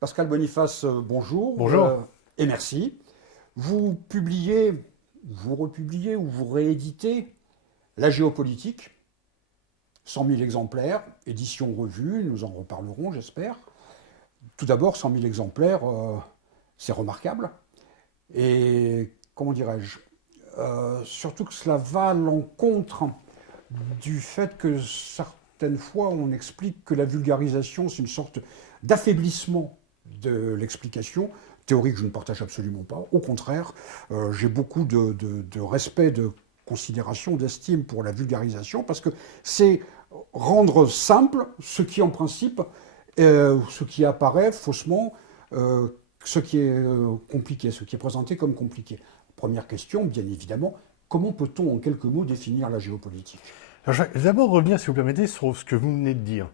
Pascal Boniface, bonjour Bonjour. et merci. Vous publiez, vous republiez ou vous rééditez La géopolitique, 100 000 exemplaires, édition revue, nous en reparlerons j'espère. Tout d'abord, 100 000 exemplaires, c'est remarquable. Et comment dirais-je, surtout que cela va à l'encontre du fait que certaines fois on explique que la vulgarisation c'est une sorte d'affaiblissement de l'explication, théorie que je ne partage absolument pas. Au contraire, j'ai beaucoup de respect, de considération, d'estime pour la vulgarisation parce que c'est rendre simple ce qui en principe, ce qui apparaît faussement, euh, ce qui est compliqué, ce qui est présenté comme compliqué. Première question, bien évidemment, comment peut-on en quelques mots définir la géopolitique? Alors, je vais d'abord revenir, si vous permettez, sur ce que vous venez de dire.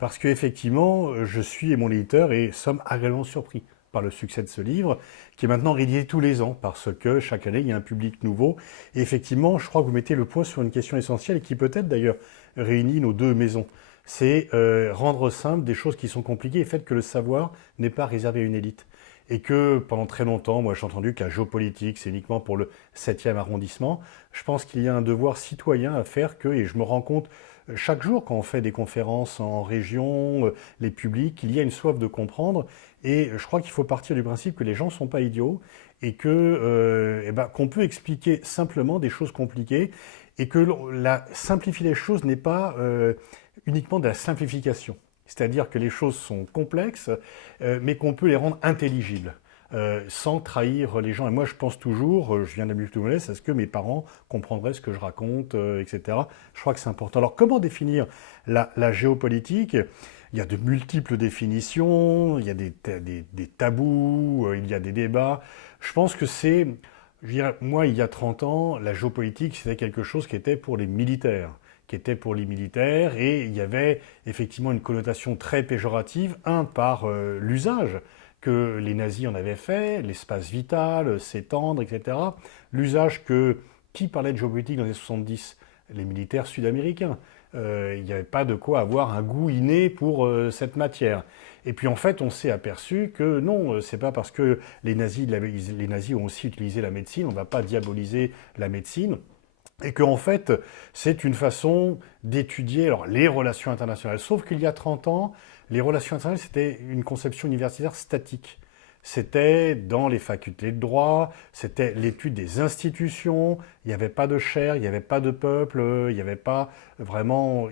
Parce qu'effectivement, je suis et mon éditeur et sommes agréablement surpris par le succès de ce livre, qui est maintenant réédité tous les ans, parce que chaque année, il y a un public nouveau. Et effectivement, je crois que vous mettez le point sur une question essentielle et qui peut-être d'ailleurs réunit nos deux maisons. C'est rendre simple des choses qui sont compliquées et fait que le savoir n'est pas réservé à une élite. Et que pendant très longtemps, moi j'ai entendu que la géopolitique, c'est uniquement pour le 7e arrondissement. Je pense qu'il y a un devoir citoyen à faire que, et je me rends compte chaque jour quand on fait des conférences en région, les publics, il y a une soif de comprendre. Et je crois qu'il faut partir du principe que les gens ne sont pas idiots et que, qu'on peut expliquer simplement des choses compliquées et que simplifier les choses n'est pas uniquement de la simplification. C'est-à-dire que les choses sont complexes, mais qu'on peut les rendre intelligibles. Sans trahir les gens. Et moi, je pense toujours, je viens d'Amérique du est-ce que mes parents comprendraient ce que je raconte, etc. Je crois que c'est important. Alors, comment définir la géopolitique? Il y a de multiples définitions, il y a des tabous, il y a des débats. Je pense que je dirais, moi, il y a 30 ans, la géopolitique, c'était quelque chose qui était pour les militaires et il y avait effectivement une connotation très péjorative, par l'usage que les nazis en avaient fait, l'espace vital, s'étendre, etc. L'usage que, qui parlait de géopolitique dans les 70? Les militaires sud-américains. Il n'y avait pas de quoi avoir un goût inné pour cette matière. Et puis en fait, on s'est aperçu que non, c'est pas parce que les nazis ont aussi utilisé la médecine, on ne va pas diaboliser la médecine. Et qu'en fait, c'est une façon d'étudier alors, les relations internationales. Sauf qu'il y a 30 ans, les relations internationales, c'était une conception universitaire statique. C'était dans les facultés de droit, c'était l'étude des institutions, il n'y avait pas de chair, il n'y avait pas de peuple, il n'y avait pas vraiment...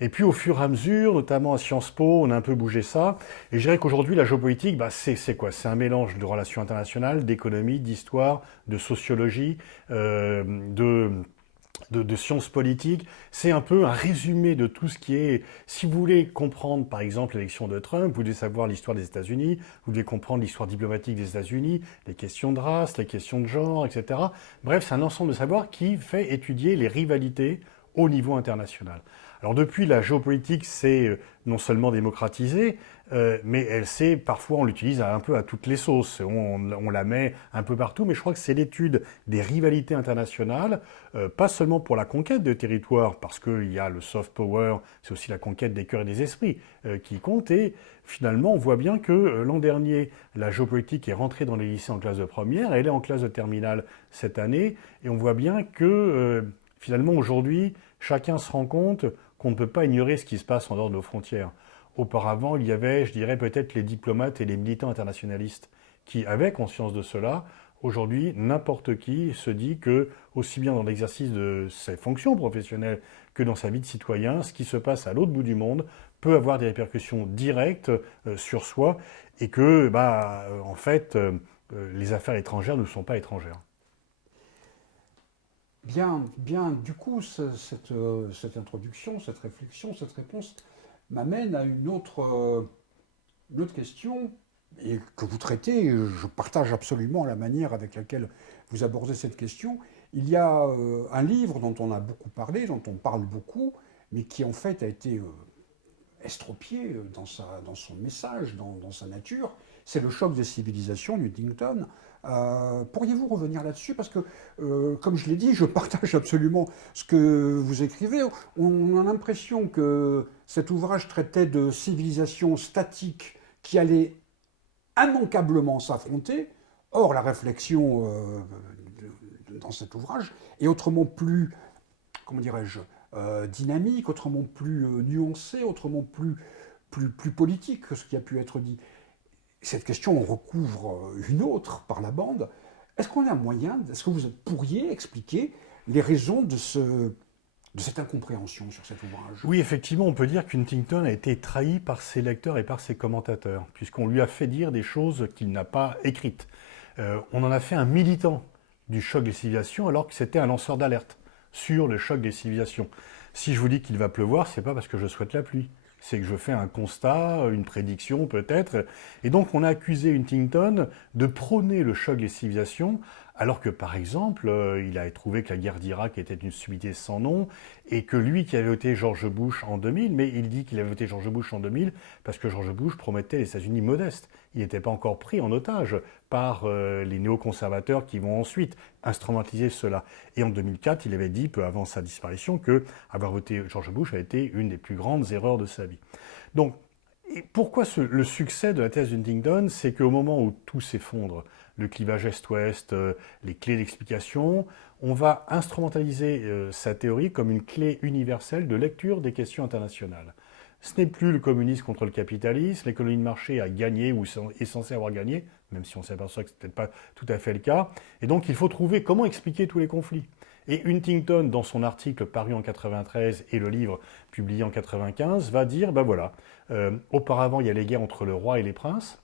Et puis au fur et à mesure, notamment à Sciences Po, on a un peu bougé ça. Et je dirais qu'aujourd'hui, la géopolitique, c'est quoi? C'est un mélange de relations internationales, d'économie, d'histoire, de sociologie, euh, de, de sciences politiques. C'est un peu un résumé de tout ce qui est... Si vous voulez comprendre, par exemple, l'élection de Trump, vous devez savoir l'histoire des États-Unis, vous devez comprendre l'histoire diplomatique des États-Unis, les questions de race, les questions de genre, etc. Bref, c'est un ensemble de savoirs qui fait étudier les rivalités au niveau international. Alors depuis, la géopolitique s'est non seulement démocratisée, mais elle s'est, parfois on l'utilise un peu à toutes les sauces, on la met un peu partout, mais je crois que c'est l'étude des rivalités internationales, pas seulement pour la conquête de territoires, parce qu'il y a le soft power, c'est aussi la conquête des cœurs et des esprits qui compte, et finalement on voit bien que l'an dernier, la géopolitique est rentrée dans les lycées en classe de première, elle est en classe de terminale cette année, et on voit bien que finalement aujourd'hui, chacun se rend compte qu'on ne peut pas ignorer ce qui se passe en dehors de nos frontières. Auparavant, il y avait, je dirais, peut-être les diplomates et les militants internationalistes qui avaient conscience de cela. Aujourd'hui, n'importe qui se dit que, aussi bien dans l'exercice de ses fonctions professionnelles que dans sa vie de citoyen, ce qui se passe à l'autre bout du monde peut avoir des répercussions directes sur soi et que, en fait, les affaires étrangères ne sont pas étrangères. Bien, bien, du coup, cette introduction, cette réflexion, cette réponse m'amène à une autre question et que vous traitez. Je partage absolument la manière avec laquelle vous abordez cette question. Il y a un livre dont on a beaucoup parlé, dont on parle beaucoup, mais qui en fait a été estropié dans son message, dans sa nature. C'est le choc des civilisations, Newton. Pourriez-vous revenir là-dessus? Parce que, comme je l'ai dit, je partage absolument ce que vous écrivez. On a l'impression que cet ouvrage traitait de civilisations statiques qui allaient immanquablement s'affronter. Or, la réflexion dans cet ouvrage est autrement plus, comment dirais-je, dynamique, autrement plus nuancée, autrement plus politique que ce qui a pu être dit. Cette question en recouvre une autre par la bande. Est-ce qu'on a un moyen, est-ce que vous pourriez expliquer les raisons de cette incompréhension sur cet ouvrage? Oui, effectivement, on peut dire qu'Huntington a été trahi par ses lecteurs et par ses commentateurs, puisqu'on lui a fait dire des choses qu'il n'a pas écrites. On en a fait un militant du choc des civilisations, alors que c'était un lanceur d'alerte sur le choc des civilisations. Si je vous dis qu'il va pleuvoir, c'est pas parce que je souhaite la pluie. C'est que je fais un constat, une prédiction peut-être. Et donc on a accusé Huntington de prôner le choc des civilisations, alors que par exemple, il a trouvé que la guerre d'Irak était une subtilité sans nom, et que lui qui avait voté George Bush en 2000, mais il dit qu'il avait voté George Bush en 2000 parce que George Bush promettait les États-Unis modestes. Il n'était pas encore pris en otage par les néoconservateurs qui vont ensuite instrumentaliser cela. Et en 2004, il avait dit, peu avant sa disparition, que avoir voté George Bush a été une des plus grandes erreurs de sa vie. Donc, et pourquoi le succès de la thèse d'Huntington, c'est qu'au moment où tout s'effondre, le clivage Est-Ouest, les clés d'explication, on va instrumentaliser sa théorie comme une clé universelle de lecture des questions internationales. Ce n'est plus le communisme contre le capitalisme, l'économie de marché a gagné ou est censé avoir gagné, même si on s'aperçoit que ce n'est peut-être pas tout à fait le cas. Et donc il faut trouver comment expliquer tous les conflits. Et Huntington, dans son article paru en 93 et le livre publié en 95, va dire, ben voilà, auparavant il y a les guerres entre le roi et les princes,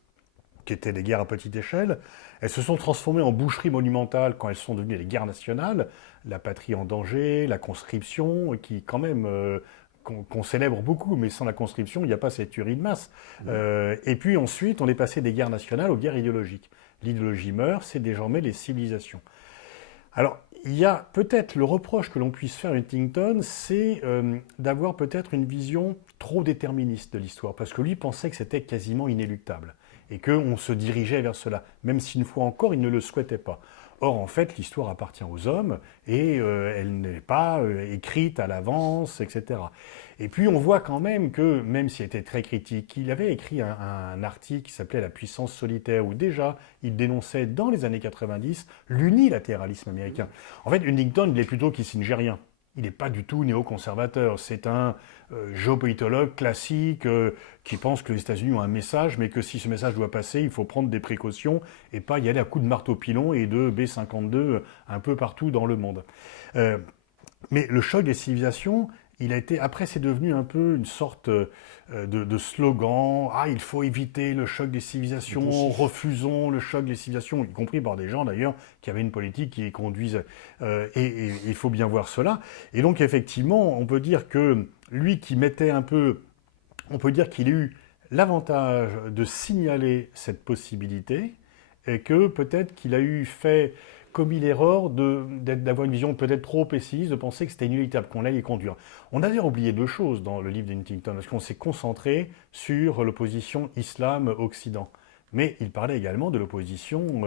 qui étaient des guerres à petite échelle. Elles se sont transformées en boucheries monumentales quand elles sont devenues les guerres nationales, la patrie en danger, la conscription, qui quand même qu'on célèbre beaucoup, mais sans la conscription, il n'y a pas cette tuerie de masse. Et puis ensuite, on est passé des guerres nationales aux guerres idéologiques. L'idéologie meurt, c'est désormais les civilisations. Alors, il y a peut-être le reproche que l'on puisse faire à Huntington, c'est d'avoir peut-être une vision trop déterministe de l'histoire, parce que lui pensait que c'était quasiment inéluctable, et qu'on se dirigeait vers cela, même si une fois encore, il ne le souhaitait pas. Or, en fait, l'histoire appartient aux hommes, et elle n'est pas écrite à l'avance, etc. Et puis, on voit quand même que, même s'il était très critique, il avait écrit un article qui s'appelait La puissance solitaire, où déjà, il dénonçait, dans les années 90, l'unilatéralisme américain. En fait, Huntington, il est plutôt kissingérien. Il n'est pas du tout néoconservateur. C'est un géopolitologue classique qui pense que les États-Unis ont un message, mais que si ce message doit passer, il faut prendre des précautions et pas y aller à coups de marteau-pilon et de B-52 un peu partout dans le monde. Mais le choc des civilisations, il a été, après c'est devenu un peu une sorte de slogan, ah il faut éviter le choc des civilisations, refusons le choc des civilisations, y compris par des gens d'ailleurs qui avaient une politique qui les conduisent, et il faut bien voir cela. Et donc effectivement, on peut dire que lui qui mettait un peu, on peut dire qu'il a eu l'avantage de signaler cette possibilité, et que peut-être qu'il a eu fait commis l'erreur d'avoir une vision peut-être trop pessimiste, de penser que c'était inéluctable, qu'on allait y conduire. On a d'ailleurs oublié deux choses dans le livre d'Huntington, parce qu'on s'est concentré sur l'opposition islam-occident. Mais il parlait également de l'opposition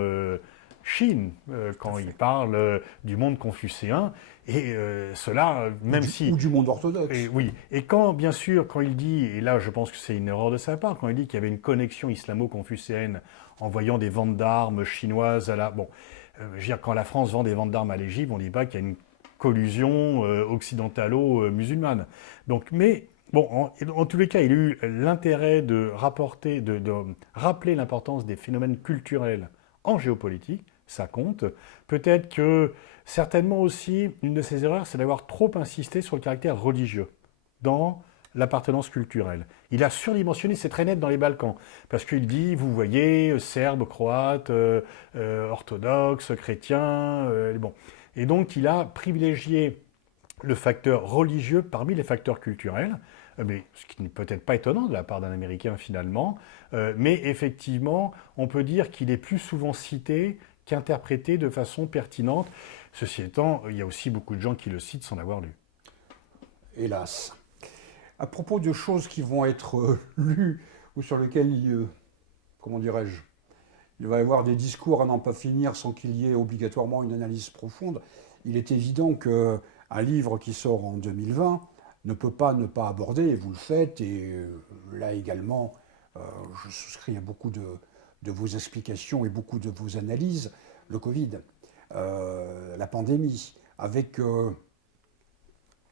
Chine, quand il parle du monde confucéen, et cela, même si... Ou du monde orthodoxe. Oui, et quand, bien sûr, quand il dit, et là je pense que c'est une erreur de sa part, quand il dit qu'il y avait une connexion islamo-confucéenne en voyant des ventes d'armes chinoises à la... Bon, je veux dire, quand la France vend des ventes d'armes à l'Égypte, on ne dit pas qu'il y a une collusion occidentalo-musulmane. Donc, mais bon, en tous les cas, il a eu l'intérêt de rappeler l'importance des phénomènes culturels en géopolitique, ça compte. Peut-être que, certainement aussi, une de ses erreurs, c'est d'avoir trop insisté sur le caractère religieux dans l'appartenance culturelle. Il a surdimensionné, c'est très net dans les Balkans, parce qu'il dit, vous voyez, Serbes, Croates, orthodoxes, chrétiens, bon. Et donc il a privilégié le facteur religieux parmi les facteurs culturels, mais ce qui n'est peut-être pas étonnant de la part d'un Américain finalement, mais effectivement, on peut dire qu'il est plus souvent cité qu'interprété de façon pertinente. Ceci étant, il y a aussi beaucoup de gens qui le citent sans l'avoir lu. Hélas. À propos de choses qui vont être lues ou sur lesquelles, comment dirais-je, il va y avoir des discours à n'en pas finir sans qu'il y ait obligatoirement une analyse profonde, il est évident qu'un livre qui sort en 2020 ne peut pas ne pas aborder, et vous le faites, et là également je souscris à beaucoup de vos explications et beaucoup de vos analyses. Le Covid, la pandémie, avec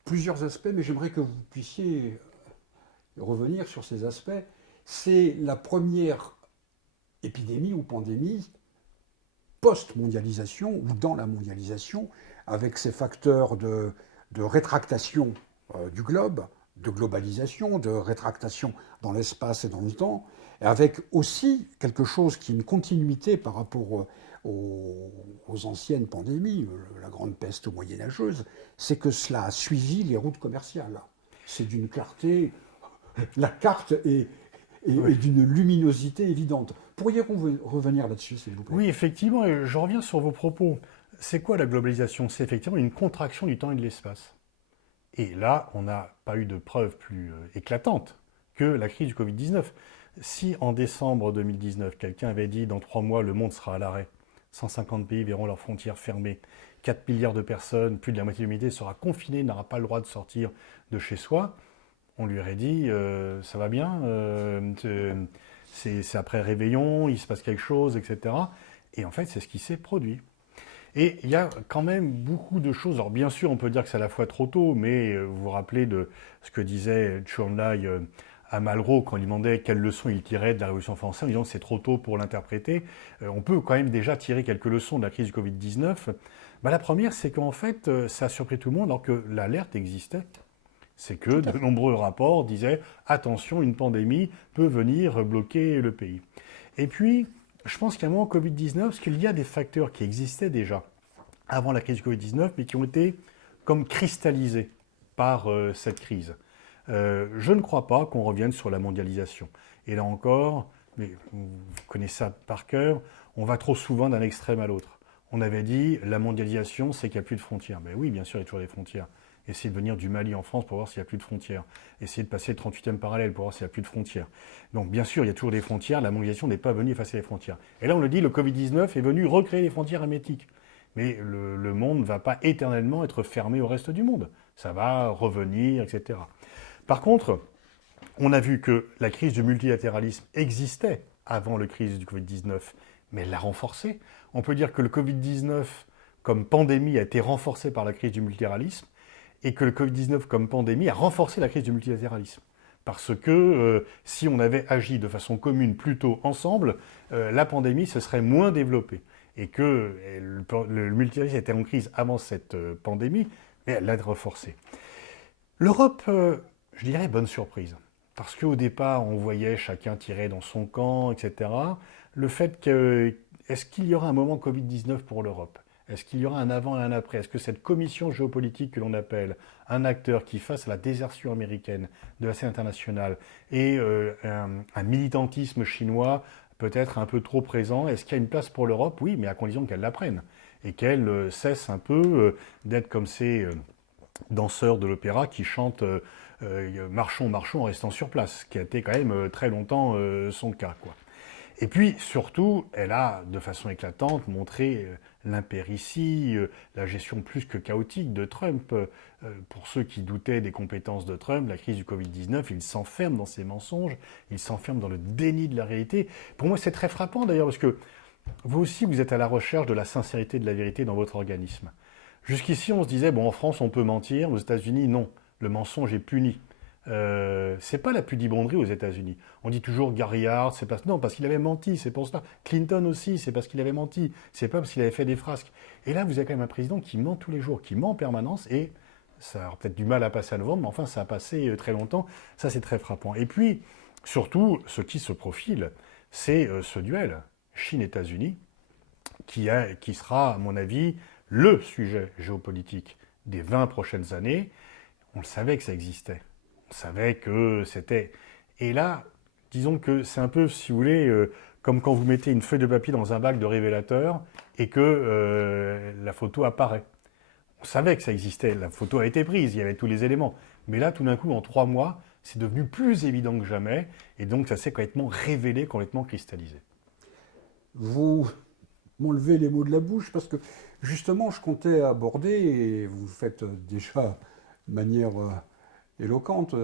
plusieurs aspects, mais j'aimerais que vous puissiez revenir sur ces aspects. C'est la première épidémie ou pandémie post-mondialisation ou dans la mondialisation, avec ces facteurs de rétractation du globe, de globalisation, de rétractation dans l'espace et dans le temps, et avec aussi quelque chose qui est une continuité par rapport aux anciennes pandémies, la grande peste moyenâgeuse, c'est que cela a suivi les routes commerciales. C'est d'une clarté, la carte est d'une luminosité évidente. Pourriez-vous revenir là-dessus, s'il vous plaît? Oui, effectivement, et je reviens sur vos propos. C'est quoi la globalisation? C'est effectivement une contraction du temps et de l'espace. Et là, on n'a pas eu de preuve plus éclatante que la crise du Covid-19. Si en décembre 2019, quelqu'un avait dit dans 3 mois, le monde sera à l'arrêt, 150 pays verront leurs frontières fermées, 4 milliards de personnes, plus de la moitié de l'humanité sera confinée, n'aura pas le droit de sortir de chez soi, on lui aurait dit ça va bien, c'est après réveillon, il se passe quelque chose, etc. Et en fait, c'est ce qui s'est produit. Et il y a quand même beaucoup de choses. Alors bien sûr, on peut dire que c'est à la fois trop tôt, mais vous vous rappelez de ce que disait Chou Enlai à Malraux quand il demandait quelles leçons il tirait de la Révolution française, en disant que c'est trop tôt pour l'interpréter. On peut quand même déjà tirer quelques leçons de la crise du Covid-19. Bah, la première, c'est qu'en fait, ça a surpris tout le monde alors que l'alerte existait. C'est que de nombreux rapports disaient attention, une pandémie peut venir bloquer le pays. Et puis, je pense qu'à un moment Covid-19, parce qu'il y a des facteurs qui existaient déjà avant la crise du Covid-19, mais qui ont été comme cristallisés par cette crise. Je ne crois pas qu'on revienne sur la mondialisation. Et là encore, mais vous connaissez ça par cœur, on va trop souvent d'un extrême à l'autre. On avait dit la mondialisation, c'est qu'il n'y a plus de frontières. Ben oui, bien sûr, il y a toujours des frontières. Essayez de venir du Mali en France pour voir s'il n'y a plus de frontières. Essayez de passer le 38e parallèle pour voir s'il n'y a plus de frontières. Donc bien sûr, il y a toujours des frontières. La mondialisation n'est pas venue effacer les frontières. Et là, on le dit, le Covid-19 est venu recréer les frontières hermétiques. Mais le monde ne va pas éternellement être fermé au reste du monde. Ça va revenir, etc. Par contre, on a vu que la crise du multilatéralisme existait avant la crise du Covid-19, mais elle l'a renforcée. On peut dire que le Covid-19 comme pandémie a été renforcé par la crise du multilatéralisme et que le Covid-19 comme pandémie a renforcé la crise du multilatéralisme. Parce que si on avait agi de façon commune plus tôt ensemble, la pandémie se serait moins développée. Et que le multilatéralisme était en crise avant cette pandémie, mais elle l'a renforcé. L'Europe, je dirais, bonne surprise. Parce qu'au départ, on voyait chacun tirer dans son camp, etc. Le fait que, est-ce qu'il y aura un moment Covid-19 pour l'Europe? Est-ce qu'il y aura un avant et un après? Est-ce que cette commission géopolitique que l'on appelle un acteur qui, face à la désertion américaine de la scène internationale et un militantisme chinois peut-être un peu trop présent, est-ce qu'il y a une place pour l'Europe? Oui, mais à condition qu'elle la prenne et qu'elle cesse un peu d'être comme ces danseurs de l'opéra qui chantent marchons, marchons en restant sur place, ce qui a été quand même très longtemps son cas, quoi. Et puis, surtout, elle a, de façon éclatante, montré l'impéritie, la gestion plus que chaotique de Trump. Pour ceux qui doutaient des compétences de Trump, la crise du Covid-19, il s'enferme dans ses mensonges, il s'enferme dans le déni de la réalité. Pour moi, c'est très frappant d'ailleurs, parce que vous aussi, vous êtes à la recherche de la sincérité de la vérité dans votre organisme. Jusqu'ici, on se disait, bon, en France, on peut mentir, aux États-Unis, non. Le mensonge est puni. C'est pas la pudibonderie aux États-Unis. On dit toujours Gary Hart, c'est parce non parce qu'il avait menti, c'est pour cela. Clinton aussi, c'est parce qu'il avait menti, c'est pas parce qu'il avait fait des frasques. Et là, vous avez quand même un président qui ment tous les jours, qui ment en permanence, et ça a peut-être du mal à passer à novembre, mais enfin, ça a passé très longtemps. Ça, c'est très frappant. Et puis, surtout, ce qui se profile, c'est ce duel Chine-États-Unis, qui sera, à mon avis, le sujet géopolitique des 20 prochaines années. On le savait que ça existait. On savait que c'était... Et là, disons que c'est un peu, si vous voulez, comme quand vous mettez une feuille de papier dans un bac de révélateur et que la photo apparaît. On savait que ça existait, la photo a été prise, il y avait tous les éléments. Mais là, tout d'un coup, en 3 mois, c'est devenu plus évident que jamais, et donc ça s'est complètement révélé, complètement cristallisé. Vous m'enlevez les mots de la bouche parce que justement, je comptais aborder, et vous le faites déjà de manière éloquente,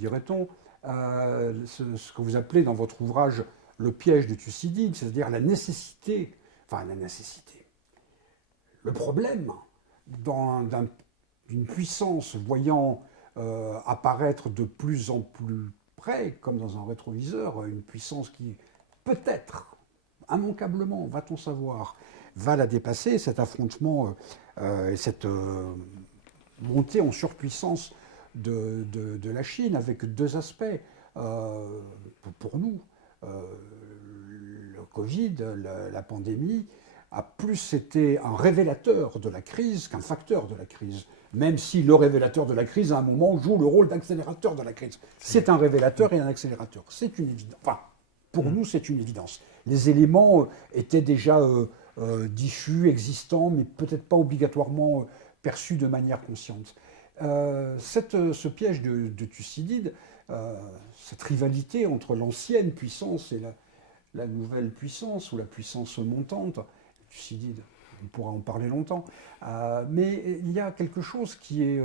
dirait-on, ce que vous appelez dans votre ouvrage le piège de Thucydide, c'est-à-dire la nécessité, le problème d'une puissance voyant apparaître de plus en plus près, comme dans un rétroviseur, une puissance qui peut-être, immanquablement, va-t-on savoir, va la dépasser, cet affrontement et cette montée en surpuissance de la Chine, avec deux aspects. Pour nous, le Covid, la pandémie, a plus été un révélateur de la crise qu'un facteur de la crise. Même si le révélateur de la crise, à un moment, joue le rôle d'accélérateur de la crise. C'est un révélateur et un accélérateur. C'est une évidence. Enfin, pour nous, c'est une évidence. Les éléments étaient déjà diffus, existants, mais peut-être pas obligatoirement perçus de manière consciente. Ce piège de Thucydide, cette rivalité entre l'ancienne puissance et la nouvelle puissance, ou la puissance montante, Thucydide, on pourra en parler longtemps, mais il y a quelque chose qui est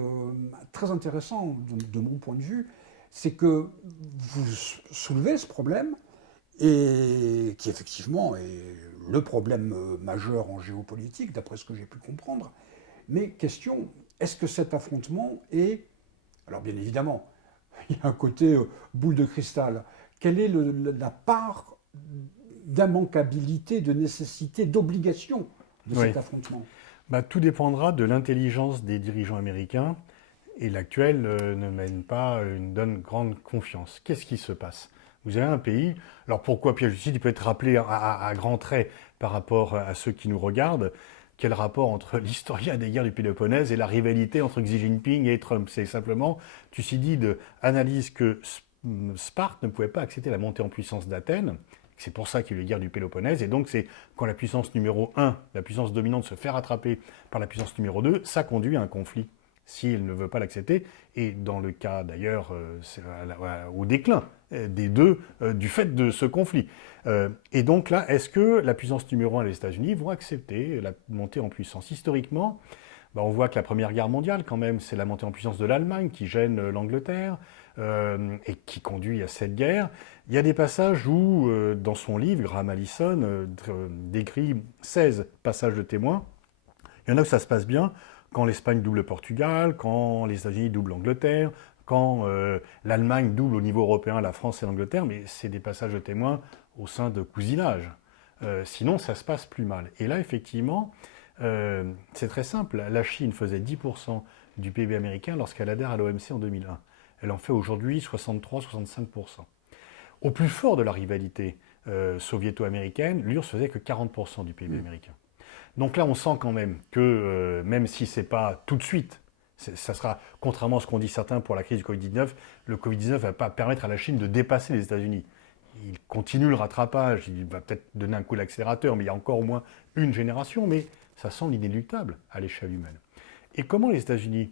très intéressant de mon point de vue, c'est que vous soulevez ce problème, et qui effectivement est le problème majeur en géopolitique, d'après ce que j'ai pu comprendre. Mais question, est-ce que cet affrontement est... Alors bien évidemment, il y a un côté boule de cristal. Quelle est la part d'immanquabilité, de nécessité, d'obligation de cet affrontement? Tout dépendra de l'intelligence des dirigeants américains, et l'actuel ne mène pas une donne grande confiance. Qu'est-ce qui se passe? Vous avez un pays, alors pourquoi piège Thucydide, il peut être rappelé à grands traits par rapport à ceux qui nous regardent. Quel rapport entre l'historien des guerres du Péloponnèse et la rivalité entre Xi Jinping et Trump? C'est simplement, Thucydide analyse que Sparte ne pouvait pas accepter la montée en puissance d'Athènes. C'est pour ça qu'il y a eu les guerres du Péloponnèse. Et donc, c'est quand la puissance numéro 1, la puissance dominante, se fait rattraper par la puissance numéro 2, ça conduit à un conflit, si elle ne veut pas l'accepter. Et dans le cas, d'ailleurs, au déclin des deux, du fait de ce conflit. Et donc là, est-ce que la puissance numéro 1 et les États-Unis vont accepter la montée en puissance? Historiquement, on voit que la Première Guerre mondiale, quand même, c'est la montée en puissance de l'Allemagne qui gêne l'Angleterre et qui conduit à cette guerre. Il y a des passages où, dans son livre, Graham Allison décrit 16 passages de témoins. Il y en a où ça se passe bien, quand l'Espagne double le Portugal, quand les États-Unis doublent l'Angleterre, quand l'Allemagne double au niveau européen la France et l'Angleterre, mais c'est des passages de témoins au sein de cousinage. Sinon, ça se passe plus mal. Et là, effectivement, c'est très simple. La Chine faisait 10% du PIB américain lorsqu'elle adhère à l'OMC en 2001. Elle en fait aujourd'hui 63-65%. Au plus fort de la rivalité soviéto-américaine, l'URSS faisait que 40% du PIB américain. Donc là, on sent quand même que, même si ce n'est pas tout de suite, ça sera, contrairement à ce qu'ont dit certains pour la crise du Covid-19, le Covid-19 ne va pas permettre à la Chine de dépasser les États-Unis. Il continue le rattrapage, il va peut-être donner un coup d'accélérateur, mais il y a encore au moins une génération, mais ça semble inéluctable à l'échelle humaine. Et comment les États-Unis?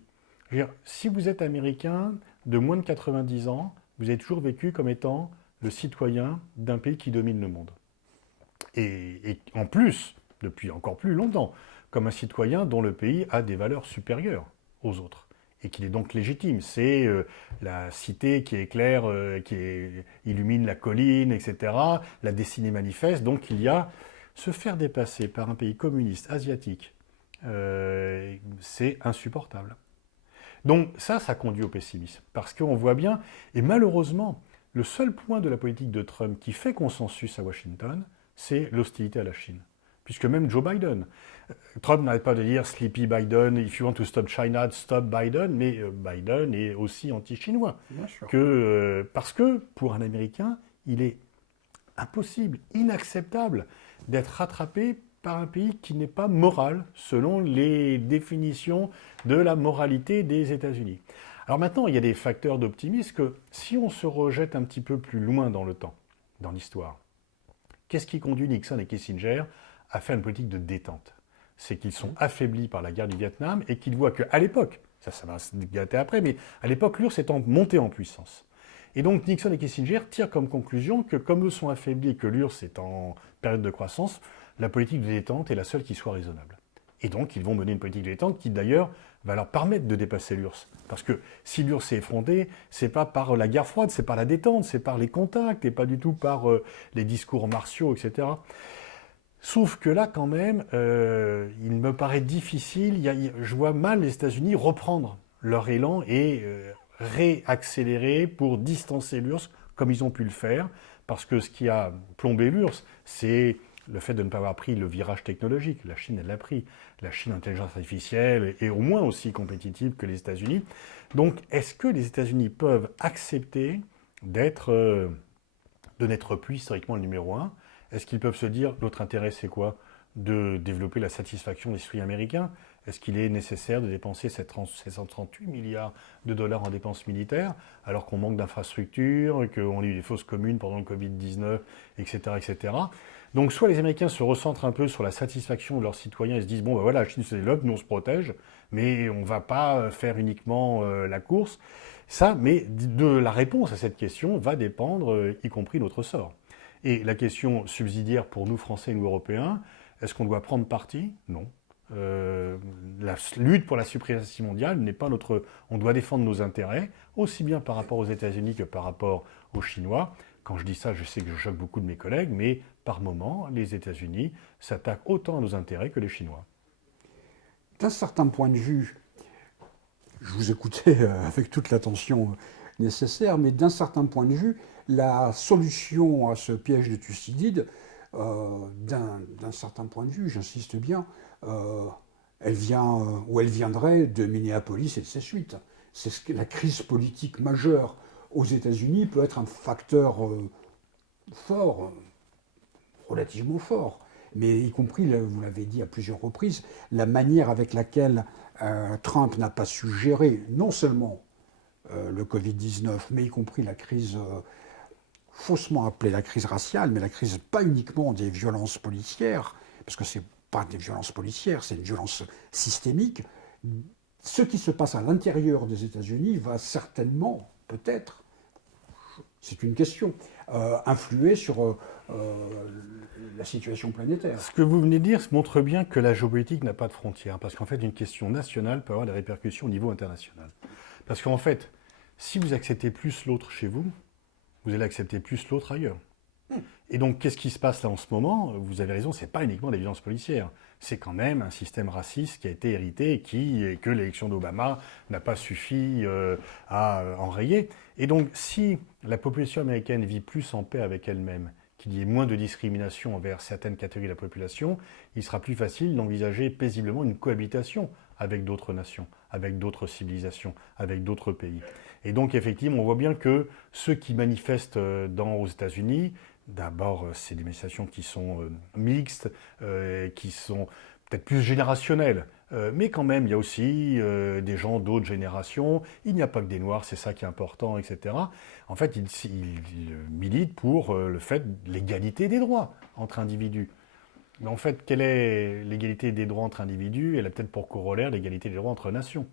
Je veux dire, si vous êtes américain de moins de 90 ans, vous avez toujours vécu comme étant le citoyen d'un pays qui domine le monde. Et en plus, depuis encore plus longtemps, comme un citoyen dont le pays a des valeurs supérieures aux autres, et qu'il est donc légitime. C'est la cité qui éclaire, illumine la colline, etc., la destinée manifeste. Donc il y a se faire dépasser par un pays communiste asiatique, c'est insupportable. Donc ça conduit au pessimisme, parce qu'on voit bien, et malheureusement, le seul point de la politique de Trump qui fait consensus à Washington, c'est l'hostilité à la Chine. Puisque même Joe Biden, Trump n'arrête pas de dire Sleepy Biden, if you want to stop China, stop Biden, mais Biden est aussi anti-chinois. Parce que pour un Américain, il est impossible, inacceptable d'être rattrapé par un pays qui n'est pas moral, selon les définitions de la moralité des États-Unis. Alors maintenant, il y a des facteurs d'optimisme que si on se rejette un petit peu plus loin dans le temps, dans l'histoire, qu'est-ce qui conduit Nixon et Kissinger à faire une politique de détente? C'est qu'ils sont affaiblis par la guerre du Vietnam et qu'ils voient qu'à l'époque, ça va se gâter après, mais à l'époque, l'URSS est montée en puissance. Et donc Nixon et Kissinger tirent comme conclusion que comme eux sont affaiblis et que l'URSS est en période de croissance, la politique de détente est la seule qui soit raisonnable. Et donc ils vont mener une politique de détente qui d'ailleurs va leur permettre de dépasser l'URSS. Parce que si l'URSS est effondrée, c'est pas par la guerre froide, c'est par la détente, c'est par les contacts et pas du tout par les discours martiaux, etc. Sauf que là, quand même, il me paraît difficile, je vois mal les États-Unis reprendre leur élan et réaccélérer pour distancer l'URSS comme ils ont pu le faire, parce que ce qui a plombé l'URSS, c'est le fait de ne pas avoir pris le virage technologique. La Chine, elle l'a pris. La Chine, intelligence artificielle, est au moins aussi compétitive que les États-Unis. Donc, est-ce que les États-Unis peuvent accepter de n'être plus historiquement le numéro un? Est-ce qu'ils peuvent se dire, l'autre intérêt, c'est quoi? De développer la satisfaction des citoyens américains? Est-ce qu'il est nécessaire de dépenser 738 milliards de dollars en dépenses militaires, alors qu'on manque d'infrastructures, qu'on a eu des fausses communes pendant le Covid-19, etc., etc. Donc soit les Américains se recentrent un peu sur la satisfaction de leurs citoyens et se disent, bon ben voilà, la Chine se développe, nous on se protège, mais on ne va pas faire uniquement la course. Ça, mais de la réponse à cette question va dépendre, y compris notre sort. Et la question subsidiaire pour nous, Français et nous, Européens, est-ce qu'on doit prendre parti? Non. La lutte pour la suprématie mondiale n'est pas notre... On doit défendre nos intérêts, aussi bien par rapport aux États-Unis que par rapport aux Chinois. Quand je dis ça, je sais que je choque beaucoup de mes collègues, mais par moment, les États-Unis s'attaquent autant à nos intérêts que les Chinois. D'un certain point de vue, je vous écoutais avec toute l'attention nécessaire, mais d'un certain point de vue, la solution à ce piège de Thucydide, d'un certain point de vue, j'insiste bien, elle vient ou elle viendrait de Minneapolis et de ses suites. C'est ce que la crise politique majeure aux États-Unis peut être un facteur fort, relativement fort, mais y compris, vous l'avez dit à plusieurs reprises, la manière avec laquelle Trump n'a pas su gérer non seulement le Covid-19, mais y compris la crise faussement appelée la crise raciale, mais la crise pas uniquement des violences policières, parce que c'est pas des violences policières, c'est une violence systémique. Ce qui se passe à l'intérieur des États-Unis va certainement, peut-être, c'est une question, influer sur la situation planétaire. Ce que vous venez de dire montre bien que la géopolitique n'a pas de frontières, parce qu'en fait, une question nationale peut avoir des répercussions au niveau international. Parce qu'en fait, si vous acceptez plus l'autre chez vous, vous allez accepter plus l'autre ailleurs. Et donc, qu'est-ce qui se passe là en ce moment? Vous avez raison, c'est pas uniquement des violences policières. C'est quand même un système raciste qui a été hérité et que l'élection d'Obama n'a pas suffi à enrayer. Et donc, si la population américaine vit plus en paix avec elle-même, qu'il y ait moins de discrimination envers certaines catégories de la population, il sera plus facile d'envisager paisiblement une cohabitation avec d'autres nations, avec d'autres civilisations, avec d'autres pays. Et donc, effectivement, on voit bien que ceux qui manifestent aux États-Unis, d'abord, c'est des manifestations qui sont mixtes, qui sont peut-être plus générationnelles. Mais quand même, il y a aussi des gens d'autres générations. Il n'y a pas que des Noirs, c'est ça qui est important, etc. En fait, ils militent pour le fait de l'égalité des droits entre individus. Mais en fait, quelle est l'égalité des droits entre individus? Elle a peut-être pour corollaire l'égalité des droits entre nations.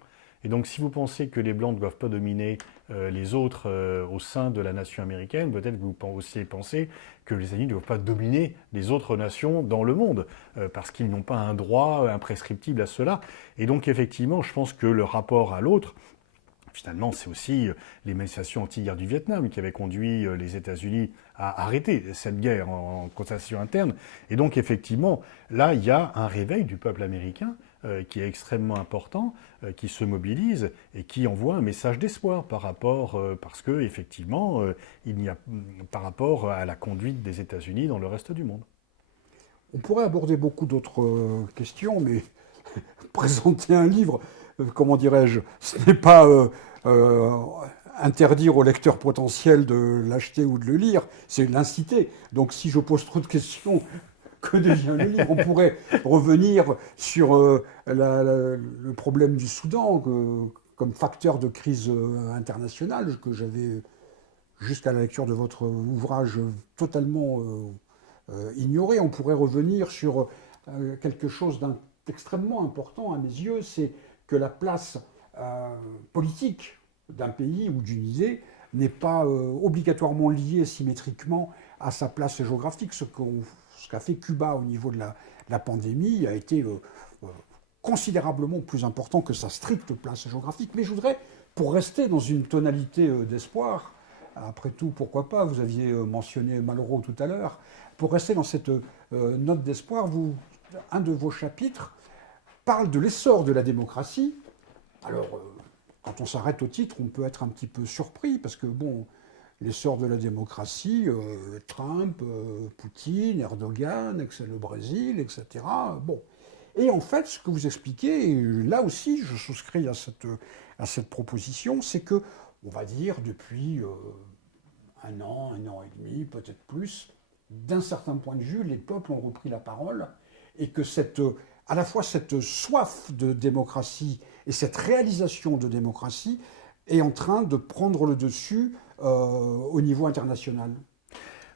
Et donc, si vous pensez que les Blancs ne doivent pas dominer les autres au sein de la nation américaine, peut-être que vous aussi pensez que les États-Unis ne doivent pas dominer les autres nations dans le monde, parce qu'ils n'ont pas un droit imprescriptible à cela. Et donc, effectivement, je pense que le rapport à l'autre, finalement, c'est aussi les manifestations anti-guerre du Vietnam qui avaient conduit les États-Unis à arrêter cette guerre en contestation interne. Et donc, effectivement, là, il y a un réveil du peuple américain qui est extrêmement important, qui se mobilise et qui envoie un message d'espoir par rapport, parce que effectivement, il n'y a par rapport à la conduite des États-Unis dans le reste du monde. On pourrait aborder beaucoup d'autres questions, mais présenter un livre, comment dirais-je, ce n'est pas interdire au lecteur potentiel de l'acheter ou de le lire, c'est l'inciter. Donc si je pose trop de questions, que devient le livre? On pourrait revenir sur le problème du Soudan comme facteur de crise internationale que j'avais, jusqu'à la lecture de votre ouvrage, totalement ignoré. On pourrait revenir sur quelque chose d'extrêmement important à mes yeux, c'est que la place politique d'un pays ou d'une idée n'est pas obligatoirement liée symétriquement à sa place géographique. Ce qu'a fait Cuba au niveau de la pandémie a été considérablement plus important que sa stricte place géographique. Mais je voudrais, pour rester dans une tonalité d'espoir, après tout, pourquoi pas, vous aviez mentionné Malraux tout à l'heure, pour rester dans cette note d'espoir, un de vos chapitres parle de l'essor de la démocratie. Alors, quand on s'arrête au titre, on peut être un petit peu surpris, parce que, bon, l'essor de la démocratie, Trump, Poutine, Erdogan, le Brésil, etc. Bon. Et en fait, ce que vous expliquez, et là aussi, je souscris à cette proposition, c'est que, on va dire, depuis un an et demi, peut-être plus, d'un certain point de vue, les peuples ont repris la parole, et que à la fois cette soif de démocratie et cette réalisation de démocratie est en train de prendre le dessus au niveau international.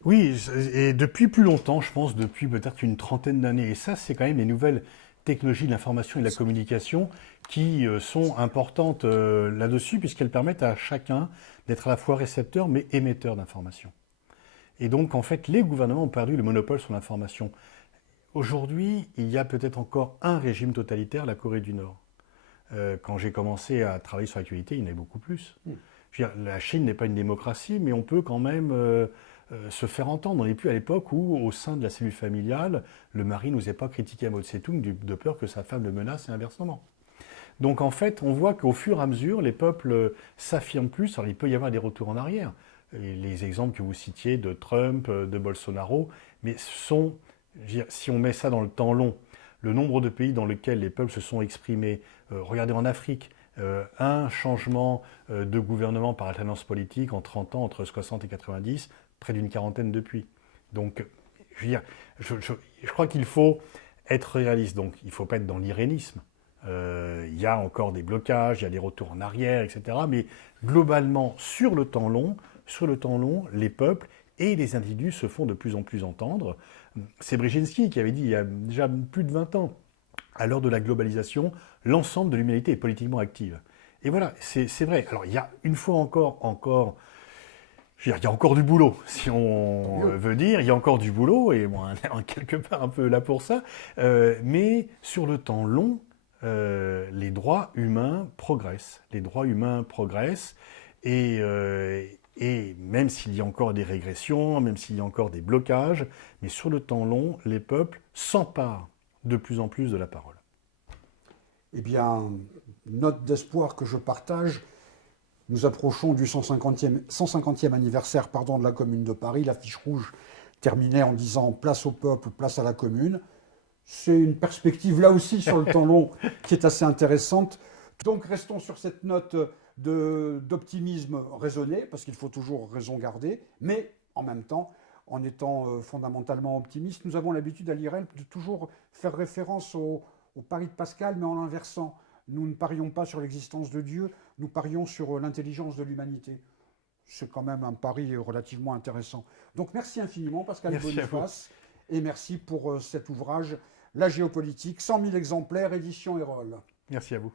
Oui, et depuis plus longtemps, je pense, depuis peut-être une trentaine d'années. Et ça, c'est quand même les nouvelles technologies de l'information et de la communication qui sont importantes là-dessus, puisqu'elles permettent à chacun d'être à la fois récepteur mais émetteur d'informations. Et donc, en fait, les gouvernements ont perdu le monopole sur l'information. Aujourd'hui, il y a peut-être encore un régime totalitaire, la Corée du Nord. Quand j'ai commencé à travailler sur l'actualité, il y en avait beaucoup plus. Je veux dire, la Chine n'est pas une démocratie, mais on peut quand même se faire entendre. On n'est plus à l'époque où, au sein de la cellule familiale, le mari n'osait pas critiquer Mao Tse-tung de peur que sa femme le menace et inversement. Donc en fait, on voit qu'au fur et à mesure, les peuples s'affirment plus. Alors il peut y avoir des retours en arrière. Et les exemples que vous citiez de Trump, de Bolsonaro, mais si on met ça dans le temps long, le nombre de pays dans lesquels les peuples se sont exprimés, regardez en Afrique, un changement de gouvernement par alternance politique en 30 ans, entre 60 et 90, près d'une quarantaine depuis. Donc, je veux dire, je crois qu'il faut être réaliste. Donc, il ne faut pas être dans l'irénisme. Il y a encore des blocages, il y a des retours en arrière, etc. Mais globalement, sur le temps long, les peuples et les individus se font de plus en plus entendre. C'est Brzezinski qui avait dit il y a déjà plus de 20 ans, à l'heure de la globalisation, l'ensemble de l'humanité est politiquement active. Et voilà, c'est vrai. Alors il y a une fois encore, je veux dire, il y a encore du boulot, si on veut dire, il y a encore du boulot, et moi, quelque part un peu là pour ça. Mais sur le temps long, les droits humains progressent. Les droits humains progressent, et même s'il y a encore des régressions, même s'il y a encore des blocages, mais sur le temps long, les peuples s'emparent de plus en plus de la parole. Eh bien, note d'espoir que je partage, nous approchons du 150e anniversaire de la Commune de Paris. L'affiche rouge terminait en disant « Place au peuple, place à la Commune ». C'est une perspective là aussi sur le temps long qui est assez intéressante. Donc restons sur cette note d'optimisme raisonné, parce qu'il faut toujours raison garder, mais en même temps, en étant fondamentalement optimiste, nous avons l'habitude à l'IREL de toujours faire référence au pari de Pascal, mais en l'inversant. Nous ne parions pas sur l'existence de Dieu, nous parions sur l'intelligence de l'humanité. C'est quand même un pari relativement intéressant. Donc merci infiniment Pascal Boniface, et merci pour cet ouvrage, La géopolitique, 100 000 exemplaires, édition Erol. Merci à vous.